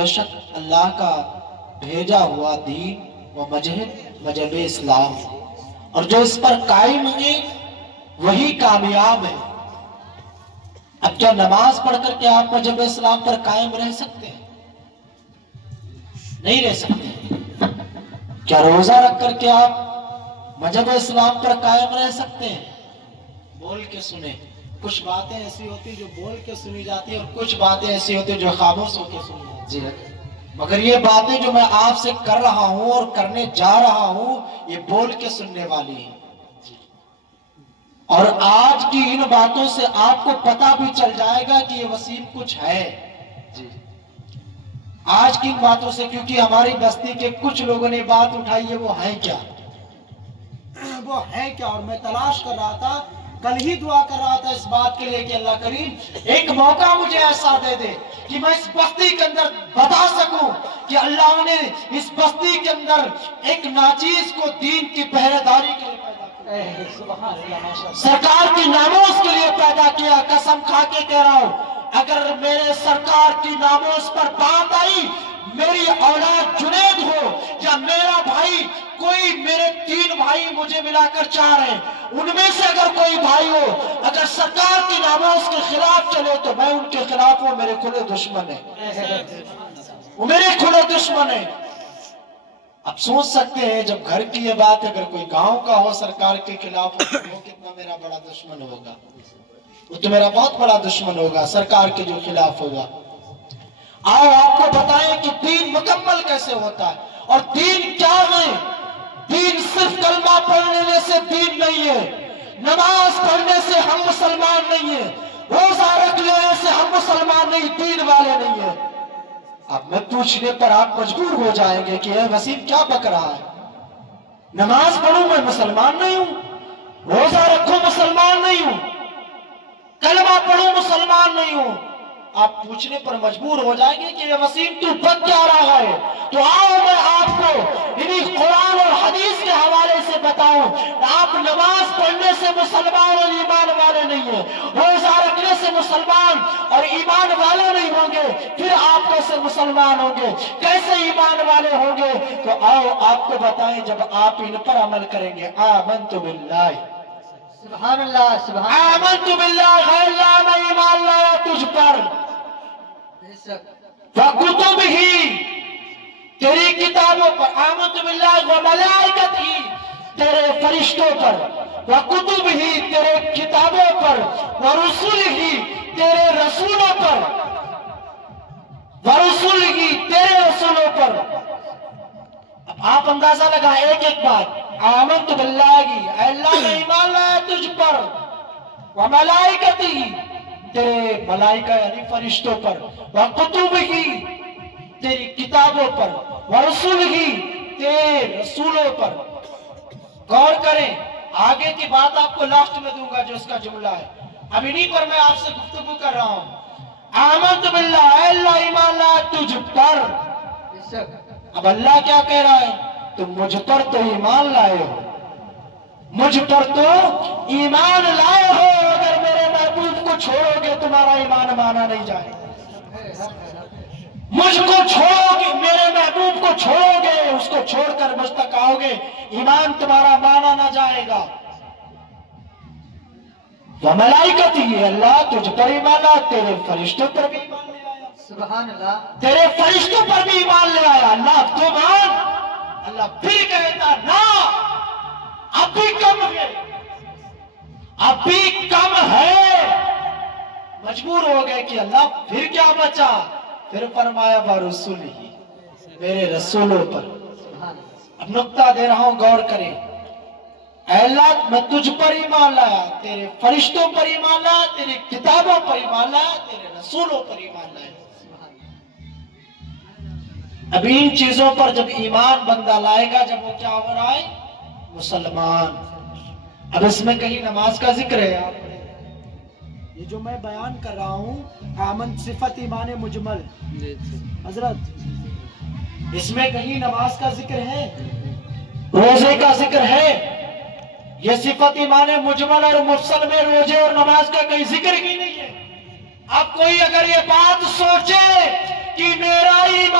بے شک اللہ کا بھیجا ہوا دین و مذہب اسلام ہے، اور جو اس پر قائم ہے وہی کامیاب ہے۔ اب کیا نماز پڑھ کر کے آپ مذہب اسلام پر قائم رہ سکتے ہیں؟ نہیں رہ سکتے۔ کیا روزہ رکھ کر کے آپ مذہب اسلام پر قائم رہ سکتے ہیں؟ بول کے سنیں، کچھ باتیں ایسی ہوتی جو بول کے سنی جاتی اور کچھ باتیں ایسی ہوتی جو خاموش ہو کے سنی جاتی ہے، مگر یہ باتیں جو میں آپ سے کر رہا ہوں اور کرنے جا رہا ہوں یہ بول کے سننے والی ہیں۔ اور آج کی ان باتوں سے آپ کو پتہ بھی چل جائے گا کہ یہ وسیم کچھ ہے۔ آج کی ان باتوں سے، کیونکہ ہماری بستی کے کچھ لوگوں نے بات اٹھائی ہے، وہ ہے کیا، وہ ہے کیا؟ اور میں تلاش کر رہا تھا، کل ہی دعا کر رہا تھا اس بات کے لیے کہ اللہ کریم ایک موقع مجھے ایسا دے دے کہ میں اس بستی کے اندر بتا سکوں کہ اللہ نے اس بستی کے اندر ایک ناچیز کو دین کی پہرے داری کے لیے پیدا کیا، سرکار کی ناموس کے لیے پیدا کیا۔ قسم کھا کے کہہ رہا ہوں، اگر میرے سرکار کی ناموس پر بات آئی، میری اولاد جنید ہو یا میرا بھائی، کوئی میرے 3 بھائی مجھے ملا کر 4 ہیں، ان میں سے اگر کوئی بھائی ہو اگر سرکار کی ناموس کے خلاف چلے تو میں ان کے خلاف ہوں، میرے کھلے دشمن ہیں، وہ میرے کھلے دشمن ہیں۔ اب سوچ سکتے ہیں جب گھر کی یہ بات اگر کوئی گاؤں کا ہو سرکار کے خلاف ہو تو وہ کتنا میرا بڑا دشمن ہوگا، وہ تو میرا بہت بڑا دشمن ہوگا سرکار کے جو خلاف ہوگا۔ آؤ آپ کو بتائیں کہ دین مکمل کیسے ہوتا ہے، اور دین کیا ہے۔ دین صرف کلمہ پڑھنے سے دین نہیں ہے، نماز پڑھنے سے ہم مسلمان نہیں ہیں، روزہ رکھ لینے سے ہم مسلمان نہیں، دین والے نہیں ہیں۔ اب میں پوچھنے پر آپ مجبور ہو جائیں گے کہ اے وسیم کیا بک رہا ہے، نماز پڑھوں میں مسلمان نہیں ہوں، روزہ رکھوں مسلمان نہیں ہوں، کلمہ پڑھوں مسلمان نہیں ہوں۔ آپ پوچھنے پر مجبور ہو جائیں گے کہ یہ وسیم تو بک کیا رہا ہے۔ تو آؤ میں آپ کو انہیں قرآن اور حدیث کے حوالے سے بتاؤں، آپ نماز پڑھنے سے مسلمان اور ایمان والے نہیں ہیں، روزہ رکھنے سے مسلمان اور ایمان والے نہیں ہوں گے، پھر آپ کیسے مسلمان ہوں گے، کیسے ایمان والے ہوں گے؟ تو آؤ آپ کو بتائیں، جب آپ ان پر عمل کریں گے، آمنت باللہ، سبحان اللہ، سبحان آمنت باللہ، غیر اللہ میں ایمان لایا تجھ پر، وَكُتُبِ ہی تیری کتابوں پر، آمنت باللہ وَمَلَائِكَتِ ہی تیرے فرشتوں پر، وَكُتُبِ ہی تیرے کتابوں پر، وَرُسُلِ ہی تیرے رسولوں پر، وَرُسُلِ ہی تیرے رسولوں پر۔ اب آپ اندازہ لگا ایک ایک بات، آمنت باللہ، اے اللہ میں ایمان لایا تجھ پر، وَمَلَائِكَتِهِ تیرے ملائکہ یعنی فرشتوں پر، وَكُتُبِهِ تیری کتابوں پر، وَرُسُلِهِ تیرے رسولوں پر۔ غور کریں، آگے کی بات آپ کو لاسٹ میں دوں گا جو اس کا جملہ ہے، اب انہی پر میں آپ سے گفتگو کر رہا ہوں۔ آمنت باللہ، اے اللہ ایمان لایا تجھ پر۔ اب اللہ کیا کہہ رہا ہے؟ تم مجھ پر تو ایمان لائے ہو، مجھ پر تو ایمان لائے ہو، اگر میرے محبوب کو چھوڑو گے تمہارا ایمان مانا نہیں جائے گا، مجھ کو چھوڑو گے، میرے محبوب کو چھوڑو گے، اس کو چھوڑ کر مجھ تک آؤ گے، ایمان تمہارا مانا نہ جائے گا۔ وَمَلَائِكَتِهِ اللہ تجھ پر ایمان لایا، تیرے فرشتوں پر بھی ایمان لے آیا، سبحان اللہ، تیرے فرشتوں پر بھی ایمان لے آیا۔ اللہ تو مان، اللہ پھر کہتا نا، اب بھی کم ہے، اب بھی کم ہے۔ مجبور ہو گئے کہ اللہ پھر کیا بچا؟ پھر فرمایا وَرُسُلِهِ میرے رسولوں پر۔ اب نقطہ دے رہا ہوں، غور کریں۔ اے اللہ میں تجھ پر ایمان لایا، تیرے فرشتوں پر ایمان لایا، تیری کتابوں پر ایمان لایا، تیرے رسولوں پر ایمان لایا۔ اب ان چیزوں پر جب ایمان بندہ لائے گا، جب وہ کیا ہو رہا ہے؟ مسلمان۔ اب اس میں کہیں نماز کا ذکر ہے؟ آپ یہ جو میں بیان کر رہا ہوں، آمن صفت ایمان مجمل، حضرت اس میں کہیں نماز کا ذکر ہے، روزے کا ذکر ہے؟ یہ صفت ایمان مجمل اور مفصل میں روزے اور نماز کا کہیں ذکر ہی نہیں ہے۔ اب کوئی اگر یہ بات سوچے کہ میرا ایمان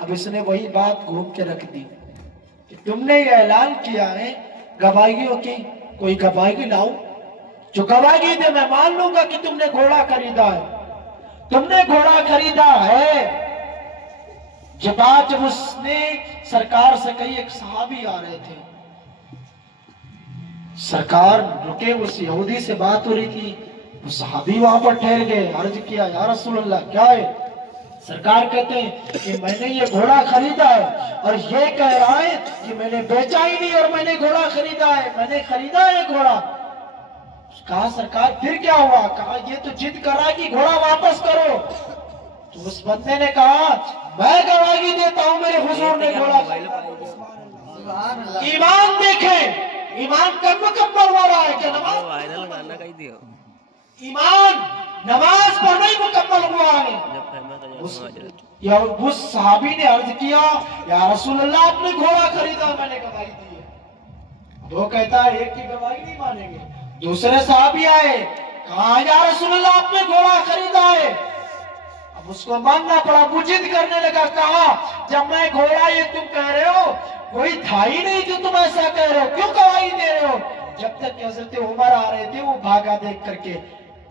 اب اس نے وہی بات گھوم کے رکھ دی کہ تم نے یہ اعلان کیا ہے گواہیوں کی، کوئی گواہی لاؤ، جو گواہی دے میں مان لوں گا کہ تم نے گھوڑا خریدا ہے، تم نے گھوڑا خریدا ہے۔ یہ بات جب اس نے سرکار سے کہی، ایک صحابی آ رہے تھے، سرکار رکے، اس یہودی سے بات ہو رہی تھی، وہ صحابی وہاں پر ٹھہر گئے، عرض کیا یا رسول اللہ کیا ہے؟ سرکار کہتے ہیں کہ میں نے یہ گھوڑا خریدا ہے، اور یہ کہہ رہا ہے کہ میں نے بیچا ہی نہیں اور میں نے گھوڑا خریدا ہے، میں نے خریدا ہے گھوڑا۔ کہا سرکار پھر کیا ہوا؟ کہا یہ تو ضد کر رہا کہ گھوڑا واپس کرو۔ تو اس بندے نے کہا میں گواہی دیتا ہوں میرے حضور نے گھوڑا خریدا۔ ایمان دیکھیں، ایمان کب مکمل ہو رہا ہے کہ نماز، ایمان نماز پڑھنا ہی مکمل ہوا ہے۔ اس صحابی نے عرض کیا یا رسول اللہ آپ نے گھوڑا خریدا، میں نے گواہی دی ہے۔ وہ کہتا ہے ایک کی گواہی نہیں مانیں گے۔ دوسرے صحابی آئے، کہا یا رسول اللہ آپ نے گھوڑا خریدا ہے۔ اب اس کو ماننا پڑا، مجد کرنے لگا، کہا جب میں گھوڑا یہ تم کہہ رہے ہو کوئی تھا ہی نہیں جو تم ایسا کہہ رہے ہو، کیوں گواہی دے رہے ہو؟ جب تک کہ حضرت عمر آ رہے تھے وہ بھاگا دیکھ کر کے،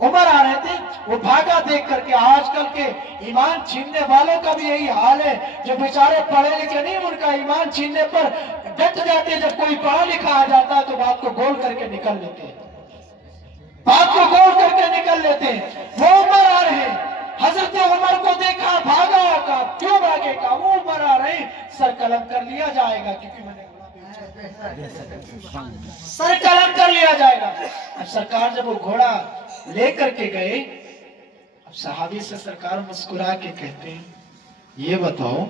عمر آ رہے تھے وہ بھاگا دیکھ کر کے۔ آج کل کے ایمان چھیننے والوں کا بھی یہی حال ہے، جو بیچارے پڑھے لکھے نہیں ان کا ایمان چھیننے پر ڈٹ جاتے ہیں، جب کوئی پڑھا لکھا آ جاتا ہے تو بات کو گول کر کے نکل لیتے ہیں، بات کو گول کر کے نکل لیتے ہیں۔ وہ عمر آ رہے ہیں، حضرت عمر کو دیکھا، بھاگا، کہا کیوں بھاگے؟ کہا وہ عمر آ رہے ہیں، سر قلم کر لیا جائے گا کیونکہ میں نے سر قلم کر لیا جائے گا۔ اب سرکار جب وہ گھوڑا لے کر کے گئے، اب صحابی سے سرکار مسکرا کے کہتے ہیں یہ بتاؤ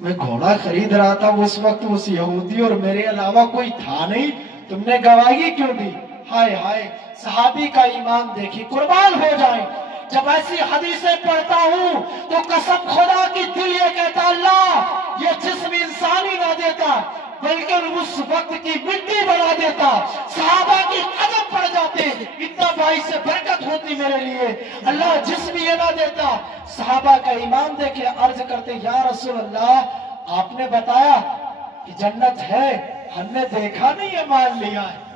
میں گھوڑا خرید رہا تھا اس وقت اس یہودی اور میرے علاوہ کوئی تھا نہیں، تم نے گواہی کیوں دی؟ ہائے ہائے، صحابی کا ایمان دیکھی، قربان ہو جائیں۔ جب ایسی حدیثیں پڑھتا ہوں تو قسم خدا کی دل یہ کہتا اللہ یہ جسم انسانی نہ دیتا بلکہ اس وقت کی مٹی بنا دیتا، صحابہ کی قدم پڑ جاتے، اتنا باعث سے برکت ہوتی میرے لیے، اللہ جسم یہ نہ دیتا۔ صحابہ کا ایمان دیکھے، عرض کرتے یا رسول اللہ آپ نے بتایا کہ جنت ہے، ہم نے دیکھا نہیں ہے، مان لیا ہے۔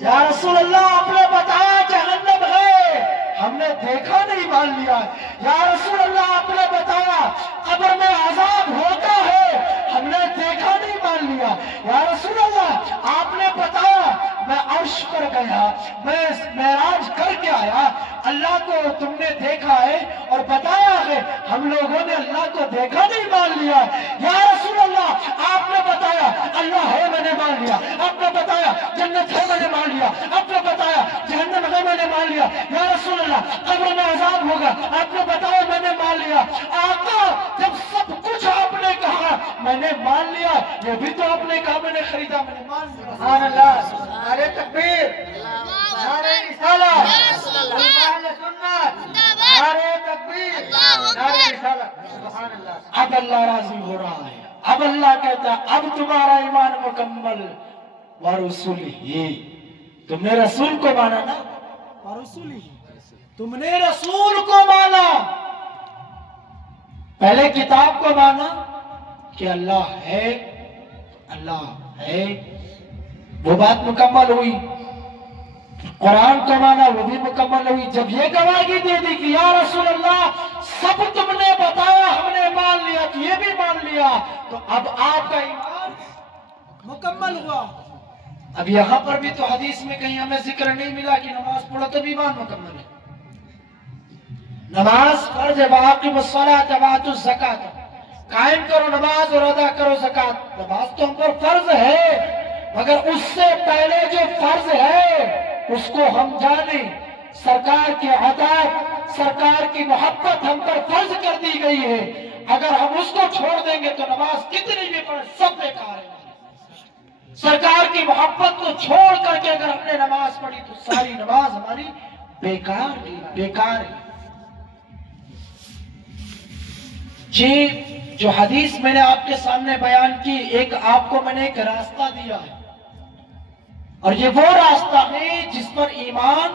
یا رسول اللہ آپ نے بتایا جہنم ہے، ہم نے دیکھا نہیں، مان لیا ہے۔ یا رسول اللہ آپ نے بتایا قبر میں عذاب ہوتا ہے، ہم نے دیکھا نہیں، مان لیا۔ یا رسول اللہ آپ نے بتایا میں عرش پر گیا، میں معراج کر کے آیا، اللہ کو تم نے دیکھا ہے اور بتایا ہے، ہم لوگوں نے اللہ کو دیکھا نہیں، مان لیا۔ یا رسول اللہ آپ نے بتایا اللہ ہے، میں نے مان لیا۔ آپ نے بتایا جنت ہے، میں نے مان لیا۔ آپ نے بتایا جہنم ہے، میں نے مان لیا۔ یا رسول اللہ قبر میں عذاب ہوگا، آپ نے بتایا، میں نے مان لیا۔ آقا جب سب کچھ آپ نے کہا میں نے مان لیا، یہ بھی تو آپ نے کہا میں نے خریدا، میں نے مان لیا۔ سبحان اللہ، نعرہ تکبیر، نعرہ رسالت، ایمان سنت، نعرہ تکبیر، نعرہ رسالت، سبحان اللہ۔ اب اللہ راضی ہو رہا ہے، اب اللہ کہتا ہے اب تمہارا ایمان مکمل، ورسول ہی، تم نے رسول کو مانا نا، ورسول ہی، تم نے رسول کو مانا، پہلے کتاب کو مانا کہ اللہ ہے، اللہ ہے، وہ بات مکمل ہوئی۔ قرآن کو مانا، وہ بھی مکمل ہوئی۔ جب یہ گواہی دے دی کہ یا رسول اللہ سب تم نے بتایا ہم نے مان لیا، تو یہ بھی مان لیا، تو اب آپ کا ایمان مکمل ہوا۔ اب یہاں پر بھی تو حدیث میں کہیں ہمیں ذکر نہیں ملا کہ نماز پڑھو تو بھی ایمان مکمل ہے۔ نماز فرض ہے، وَأَقِیمُوا الصَّلَاةَ وَآتُوا الزَّکَاةَ، قائم کرو نماز اور ادا کرو زکات۔ نماز تو ہم پر فرض ہے، مگر اس سے پہلے جو فرض ہے اس کو ہم جانیں، سرکار کی عطاعت، سرکار کی محبت ہم پر فرض کر دی گئی ہے، اگر ہم اس کو چھوڑ دیں گے تو نماز کتنی بھی پڑھیں سب بیکار ہے۔ سرکار کی محبت کو چھوڑ کر کے اگر ہم نے نماز پڑھی تو ساری نماز ہماری بیکار ہے، بیکار ہے۔ جی جو حدیث میں نے آپ کے سامنے بیان کی، ایک آپ کو میں نے ایک راستہ دیا ہے، اور یہ وہ راستہ ہے جس پر ایمان